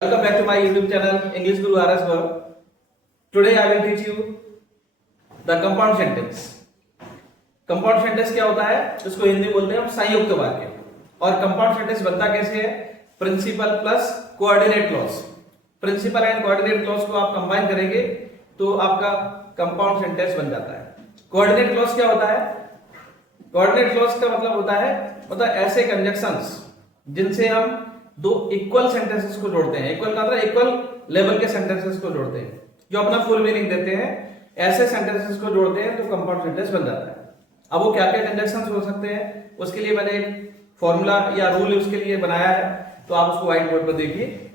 Welcome back to my YouTube channel English Guru RS Gaurav. Today I will teach you the compound sentence. Compound sentence क्या होता है? इसको हिंदी बोलते हैं हम संयुक्त वाक्य. और compound sentence बनता कैसे है? Principal plus coordinate clause. Principal and coordinate clause को आप combine करेंगे तो आपका compound sentence बन जाता है. Coordinate clause क्या होता है? Coordinate clause का मतलब होता है मतलब ऐसे conjunctions जिनसे हम दो इक्वल सेंटेंसेस को जोड़ते हैं. इक्वल का मतलब इक्वल लेवल के सेंटेंसेस को जोड़ते हैं जो अपना फुल मीनिंग देते हैं. ऐसे सेंटेंसेस को जोड़ते हैं तो कंपाउंड सेंटेंस बन जाता है. अब वो क्या क्या कंजंक्शंस हो सकते हैं उसके लिए मैंने एक फॉर्मूला या रूल उसके लिए बनाया है, तो आप उसको व्हाइट बोर्ड पर देखिए.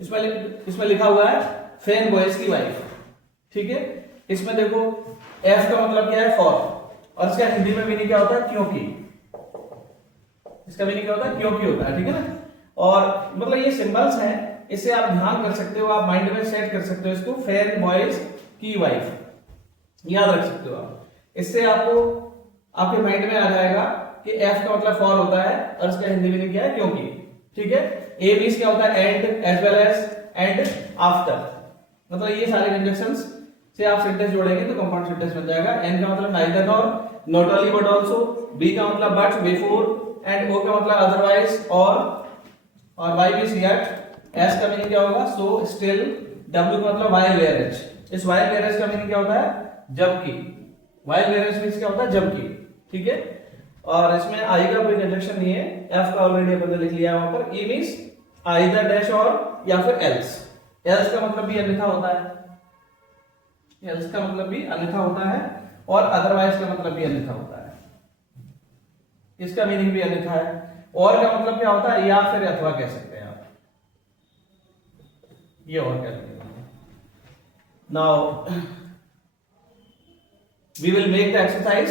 इसमें लिखा हुआ है फैन बॉयज की वाइफ. ठीक है, इसमें देखो एफ का मतलब क्या है? फॉर. और इसका हिंदी में मीनिंग क्या होता है? क्योंकि. इसका मीनिंग क्या होता है? क्योंकि होता है. ठीक है ना. और मतलब ये सिंबल्स हैं, इसे आप ध्यान कर सकते हो, आप माइंड में सेट कर सकते हो इसको. फैन बॉयज की वाइफ याद रख सकते हो आप. इससे आपको आपके माइंड में आ जाएगा कि एफ का मतलब फॉर होता है और इसका हिंदी मीनिंग क्या है? क्योंकि. ठीक है. ए मींस क्या होता है? And, as well as, and, after. मतलब ये सारे कंजंक्शंस से आप सेंटेंस जोड़ेंगे तो कंपाउंड सेंटेंस बन जाएगा. एन का मतलब neither nor, not only but also. B का मतलब बट, बिफोर. एंड ओ का मतलब अदरवाइज, और वाई मींस येट. एस का मीनिंग क्या होगा? सो, स्टिल. डब्ल्यू का मतलब व्हाइल, वेयरएज. इस व्हाइल, वेयरएज का मीनिंग क्या होता है? जबकि. व्हाइल, वेयरएज मींस क्या होता है? जबकि. ठीक है. और इसमें आई का कोई कंजंक्शन नहीं है. एफ का ऑलरेडी अपन ने लिख लिया है वहां पर. ई मींस आइदर डैश और या फिर एल्स. एल्स का मतलब भी अन्यथा होता है. एल्स का मतलब भी अन्यथा होता है और अदरवाइज का मतलब भी अन्यथा होता है. इसका मीनिंग भी अन्यथा है. और का मतलब क्या होता है? या फिर अथवा कह सकते हैं आप. ये और क्या लगेगा. Now we will make the exercise,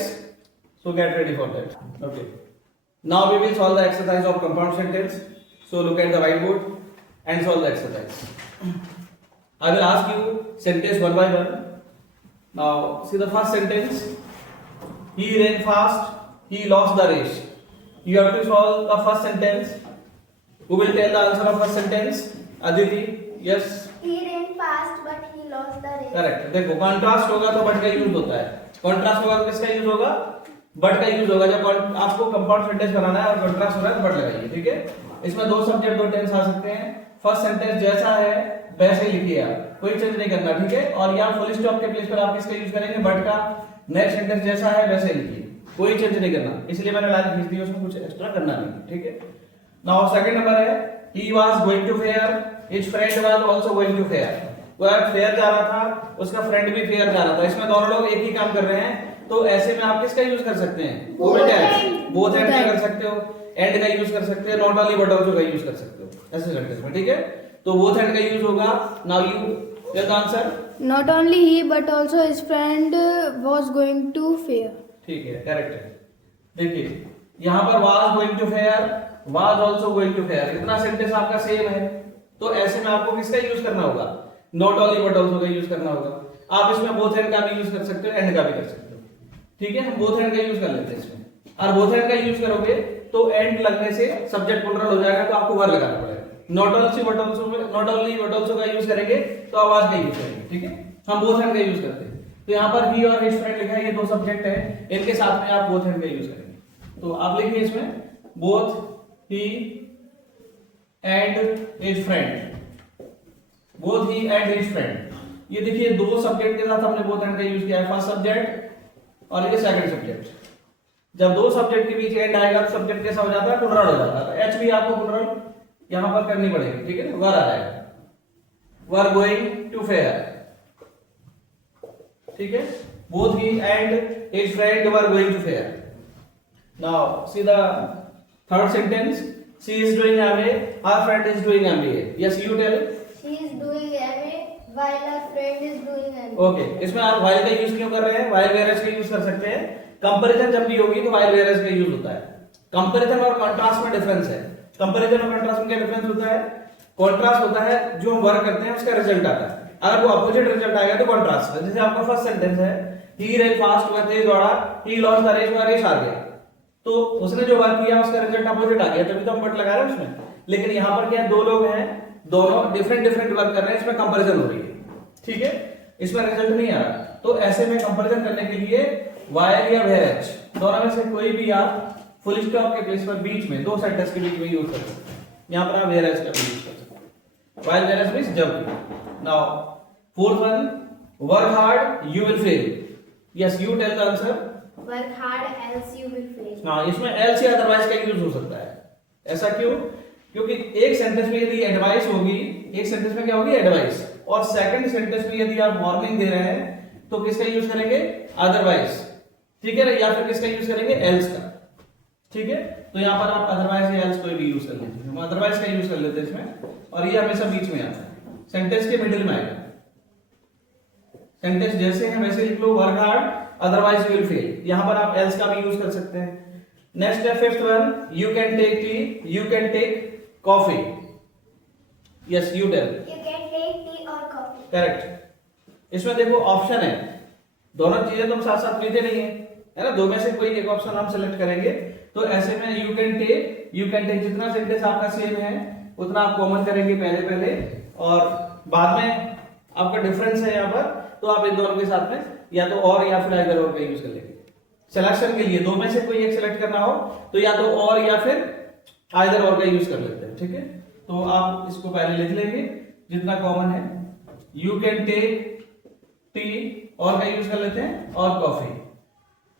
so get ready for that. Okay, now we will solve the exercise of compound sentence. So look at the white board and solve the exercise. I will ask you sentence one by one. Now see the first sentence. He ran fast, he lost the race. You have to solve the first sentence. Who will tell the answer of first sentence? Aditi, yes. He ran fast but he lost the race. Correct. देखो contrast होगा तो but का use होता है. Contrast होगा तो किसका use होगा? बट का यूज होगा. जब आपको कंपाउंड सेंटेंस बनाना है और कॉन्ट्रास्ट हो रहा है तो बट लगाइए. ठीक है. इसमें दो सब्जेक्ट दो टेंस आ सकते हैं. फर्स्ट सेंटेंस जैसा है वैसे ही लिखिए आप, कोई चेंज नहीं करना. ठीक है. और यहाँ फुल स्टॉप के प्लेस पर आप किसका यूज करेंगे? बट का. नेक्स्ट सेंटेंस जैसा है वैसे लिखिए, कोई चेंज नहीं करना. इसलिए मैंने लाइन खींच दी, उसमें कुछ एक्स्ट्रा करना नहीं. ठीक है. नाउ सेकंड नंबर है he was going to fair, his friend was also going to fair. वो फेयर जा रहा था, उसका फ्रेंड भी फेयर जा रहा था. इसमें दोनों लोग एक ही काम कर रहे हैं, तो ऐसे में आप किसका यूज कर सकते हैं? बोथ एंड का कर सकते हो, एंड का यूज कर सकते हो, नॉट ओनली बट आल्सो का यूज कर सकते हो ऐसे सेंटेंस में. ठीक है. तो बोथ एंड का यूज होगा. Now you get the answer. Not only he but also his friend was going to fair. ठीक है, करेक्ट है. देखिए यहां पर was going to fair, was also going to fair, इतना सेंटेंस आपका सेम है. तो ऐसे में आपको किसका यूज करना होगा? नॉट ओनली बट आल्सो का यूज करना होगा. आप इसमें बोथ एंड का भी यूज कर सकते हो, एंड का भी कर सकते हो. ठीक है. हम बोथ एंड का यूज कर लेते हैं इसमें. और बोथ एंड का यूज करोगे तो एंड लगने से सब्जेक्ट प्लूरल हो जाएगा, तो आपको वर लगाना पड़ेगा. नॉट ओनली बट आल्सो का यूज करेंगे तो आवाज का यूज करेंगे. ठीक है. हम बोथ एंड का यूज करते हैं. तो यहाँ पर ही और हिज फ्रेंड लिखा है, ये दो सब्जेक्ट है, इनके साथ में आप बोथ एंड का यूज करेंगे. तो आप लिखिए इसमें both he and his friend. Both he and his friend. ये देखिए दो सब्जेक्ट के साथ हमने बोथ एंड का यूज किया है. फर्स्ट सब्जेक्ट और ये सेकंड सब्जेक्ट. जब दो सब्जेक्ट के बीच एंड आएगा तो सब्जेक्ट कैसा हो जाता है? प्लूरल हो जाता है. एच भी आपको प्लूरल यहां पर करनी पड़ेगी. ठीक है ना. वर आ जाएगा. Were going to fair. ठीक है. Both he and his friend were going to fair. Now see the third sentence. She is doing MA, her friend is doing MBA. Yes, you tell. She is doing MA while her friend is doing MA. Okay. इसमें आप while का use क्यों कर रहे हैं? While whereas का use कर सकते हैं. कंपैरिजन जब भी होगी तो व्हाइल वेयरएज का यूज होता है. कंपैरिजन और कंट्रास्ट में डिफरेंस है. कंपैरिजन और कंट्रास्ट में क्या डिफरेंस होता है? कंट्रास्ट होता है जो हम वर्क करते हैं उसका रिजल्ट आता है. अगर वो अपोजिट रिजल्ट आएगा तो कंट्रास्ट है. जैसे आपका फर्स्ट सेंटेंस है ही रन फास्ट, वह तेज दौड़ा. ही लॉस्ट द रेस, वह रेस हार गया. तो उसने जो वर्क किया उसका रिजल्ट अपोजिट आ गया, तभी तो हम बट लगा रहे हैं उसमें. लेकिन यहाँ पर क्या है, दो लोग हैं, दोनों डिफरेंट डिफरेंट वर्क कर रहे हैं, इसमें कंपैरिजन हो रही है, ठीक है, इसमें रिजल्ट नहीं आ रहा। तो ऐसे में कंपैरिजन करने के लिए वायर या वेयर एच दोनों में से कोई भी आप फुल स्टॉप के प्लेस पर बीच में दो सेंटेंस के बीच में यूज कर सकते हैं। यहाँ पर आप वेयर एच का यूज कर सकते हैं। वाइल वेयर एच मींस जब। Now fourth one, work hard you will fail. Yes, you tell the answer. Work hard else you will fail. हाँ, इसमें एल्स या अदरवाइज का यूज हो सकता है। ऐसा क्यों? क्योंकि एक सेंटेंस में यदि एडवाइस होगी, एक सेंटेंस में क्या होगी, एडवाइस, और सेकंड सेंटेंस में यदि आप वार्निंग दे रहे हैं तो किसका यूज करेंगे, अदरवाइज, ठीक है ना, या फिर किसका यूज करेंगे, एल्स का, ठीक है। तो यहाँ पर आप अदरवाइज या एल्स कोई भी यूज कर लीजिए, हम अदरवाइज का यूज कर लेते हैं इसमें, और ये हमेशा बीच में आता है, सेंटेंस के मिडिल में आएगा। सेंटेंस जैसे है वैसे लिख लो, work hard otherwise you will fail. यहां पर आप एल्स का भी यूज कर सकते हैं। नेक्स्ट है fifth one, you can take tea, you can take coffee. Yes, you tell. You can take tea or coffee. Correct. इसमें देखो ऑप्शन है, दोनों चीजें तो हम साथ साथ पीते नहीं है ना, दो में से कोई एक ऑप्शन हम सेलेक्ट करेंगे। तो ऐसे में you can take, you can take, जितना सेंटेंस आपका सेम है उतना आप कॉमन करेंगे पहले पहले, और बाद में आपका डिफरेंस है यहाँ पर, तो आप इन दोनों के साथ में या तो और या फिर आइदर और का यूज कर लेंगे। सिलेक्शन के लिए दो में से कोई एक सिलेक्ट करना हो तो या तो और या फिर आइदर और का यूज कर लेते हैं, ठीक है। तो आप इसको पहले लिख लेंगे जितना कॉमन है, यू कैन टेक टी, और का यूज कर लेते हैं, और कॉफी,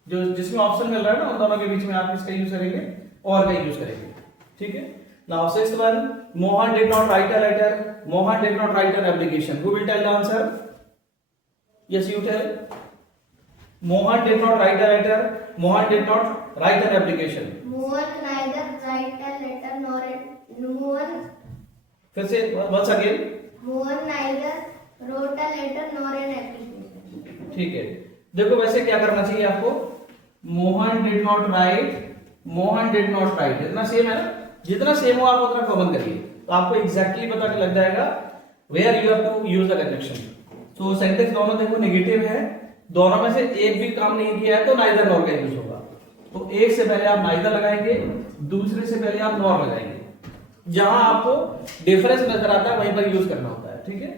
जो जिसमें ऑप्शन मिल रहा है ना उन दोनों के बीच में आप इसका यूज करेंगे, और का यूज करेंगे, ठीक है। Now sixth one, Mohan did not write a letter, Mohan did not write an application. Who will tell the answer? Yes, you tell. Mohan did not write a letter. Mohan did not write an application. Mohan neither write a letter nor Mohan. फिर से once again. Mohan neither wrote a letter nor an application. ठीक है, देखो वैसे क्या करना चाहिए आपको, Mohan did not right, Mohan did not right, इतना सेम है ना, जितना सेम हो आप उतना कॉमन करिए, तो आपको एग्जैक्टली पता लग जाएगा where you have to use the conjunction. तो सेंटेंस दोनों देखो नेगेटिव है, दोनों में से एक भी काम नहीं किया है तो नाइदर नॉर का यूज होगा। तो एक से पहले आप नाइदर लगाएंगे, दूसरे से पहले आप नॉर लगाएंगे, जहां आपको डिफरेंस नजर आता है वहीं पर यूज करना होता है, ठीक है।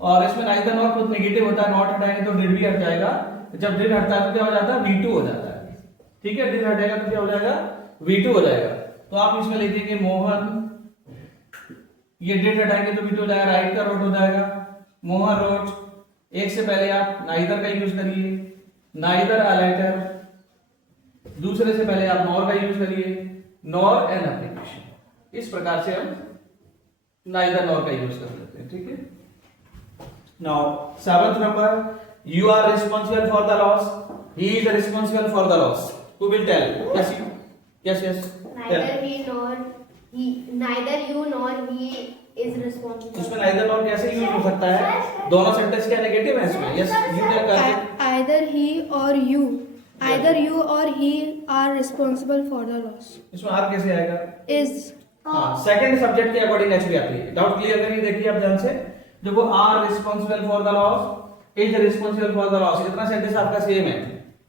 और इसमें नाइदर नॉर खुद नेगेटिव होता है, नॉट हटाएंगे तो डिड भी हट जाएगा, जब डिड हटता है तो क्या हो जाता है, V2 हो जाता है, ठीक है। डिड हटेगा तो क्या हो जाएगा, V2 हो जाएगा। तो आप इसमें लिखेंगे मोहन, ये डिड हटाएंगे तो V2 हो जाएगा, राइट का रोट हो जाएगा, मोहन रोट। एक से पहले आप नाइदर का यूज करिए, नाइदर अ लेटर, दूसरे से पहले आप नॉर का यूज करिए, नॉर एन एप्लीकेशन। इस प्रकार से हम नाइदर नॉर का यूज कर लेते हैं, ठीक है। Now seventh number, you are responsible for the loss, he is responsible for the loss. Who will tell? Yes, yes, yes, Neither you nor he is responsible. इसमें नाइदर नॉर कैसे use हो सकता है, दोनों सेंटेंस क्या negative है इसमें। Yes, you tell करके। Either he or you. Either you or he are responsible for the loss. इसमें आर कैसे आएगा? Is. हाँ, सेकंड सब्जेक्ट के अकॉर्डिंग एच भी आती है। डाउट क्लियर करिए, देखिए आप ध्यान से, देखो are responsible for the loss, is responsible for the loss, इतना सेंटेंस आपका सेम है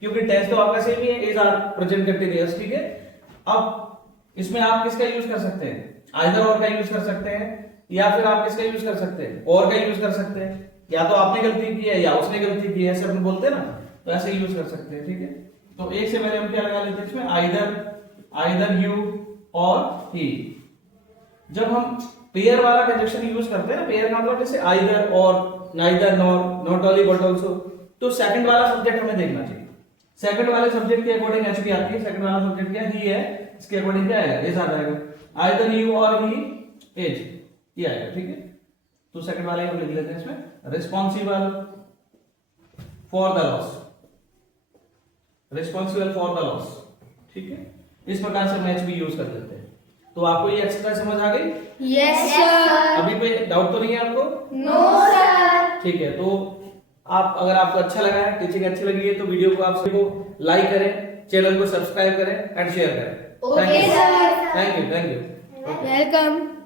क्योंकि टेंस तो आपका सेम ही है, इज आर प्रेजेंट कंटीन्यूअस, ठीक है। अब इसमें आप किसका यूज कर सकते हैं, आइदर और का यूज कर सकते हैं, या फिर आप किसका यूज कर सकते हैं, और का यूज कर सकते हैं, या तो आपने गलती की है या उसने गलती की है, ऐसे अपन बोलते हैं ना, तो ऐसे यूज कर सकते हैं, ठीक है। तो एक से पहले हम क्या लगा लेते हैं इसमें, आइदर यू और ही। जब हम पेयर वाला कंजक्शन यूज करते हैं ना, पेयर का मतलब जैसे आइदर और, neither nor, not only but also, तो सेकंड वाला सब्जेक्ट हमें देखना चाहिए। सेकंड वाले सब्जेक्ट के अकॉर्डिंग एच भी आती है, सेकंड वाला सब्जेक्ट क्या ही है, इसके अकॉर्डिंग क्या आएगा, इज आ जाएगा, आइदर यू और ही इज, ये आएगा, ठीक है। तो सेकंड वाले हम लिख लेते हैं इसमें, responsible for the loss, responsible for the loss, ठीक है। इस प्रकार से मैच भी यूज कर लेते हैं। तो आपको ये एक्स्ट्रा समझ आ गई? Yes, sir. अभी कोई डाउट तो नहीं है आपको? No, sir. ठीक है, तो आप, अगर आपको अच्छा लगा है, टीचिंग अच्छी लगी है, तो वीडियो को आप सभी को लाइक करें, चैनल को सब्सक्राइब करें एंड शेयर करें। Okay, sir. Thank you. Welcome.